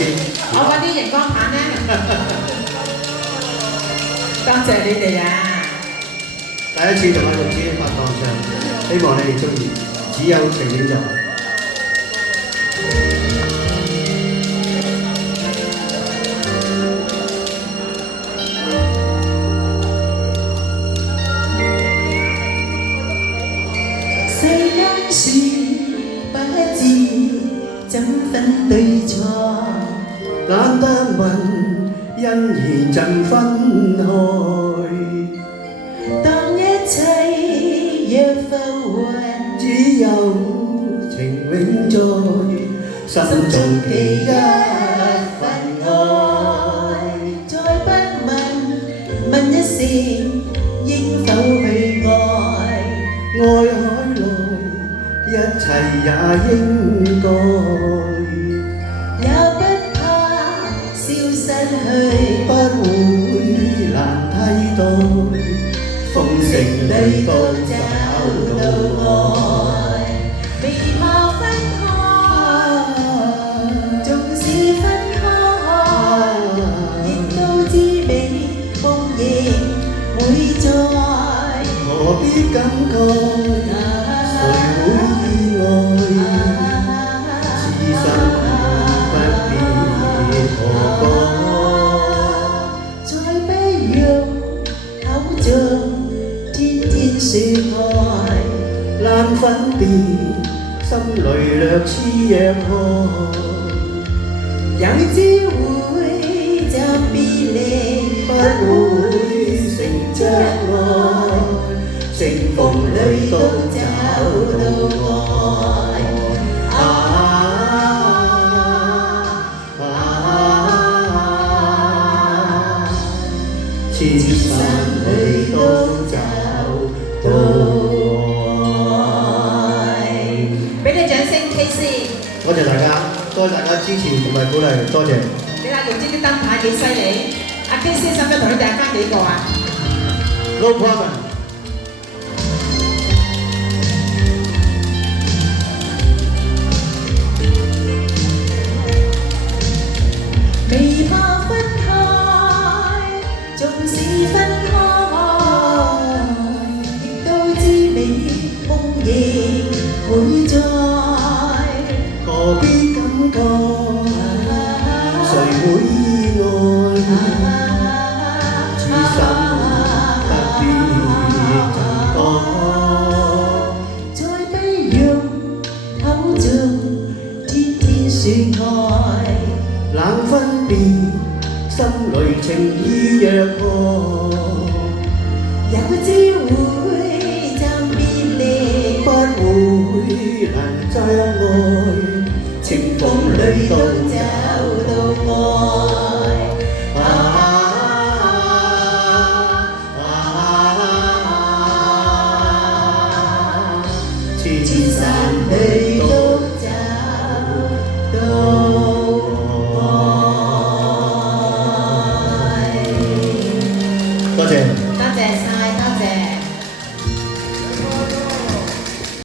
我嗰啲熒光棒咧，多謝你哋啊！第一次同阿玉子拍檔唱，希望你哋中意，只有情戀就好。世間事不知怎分對錯，懶得問，因而怎分開？當一切若浮雲，只有情永在心中記一份愛。再不問，問一聲應否去愛？愛海內一切也應該，也不怕消失去，不會難替代。風聲裏都找到愛，未怕分開，縱使分開，亦都知美夢仍會在。何必感覺？誰會意外？此生不必何講？再不用口中天天說愛，難分辨，心裏略痴若渴。有朝會暫別離，不會成障礙，盛風裏都找到愛。千山裏都找到愛。俾啲掌聲 KC，多謝大家，多謝大家支持同埋鼓勵，多謝。你睇玉芝啲燈牌幾犀利，阿 KC 使唔使同你訂翻幾個啊？ No problem。未怕分開，縱使分開，亦都知美夢仍會在。何必感覺？誰會意外？此生不必怎講？再不用口中天天說愛，冷分辨，心裏情意若何？有朝會暫別離，不會能相愛，清風裏都找到愛。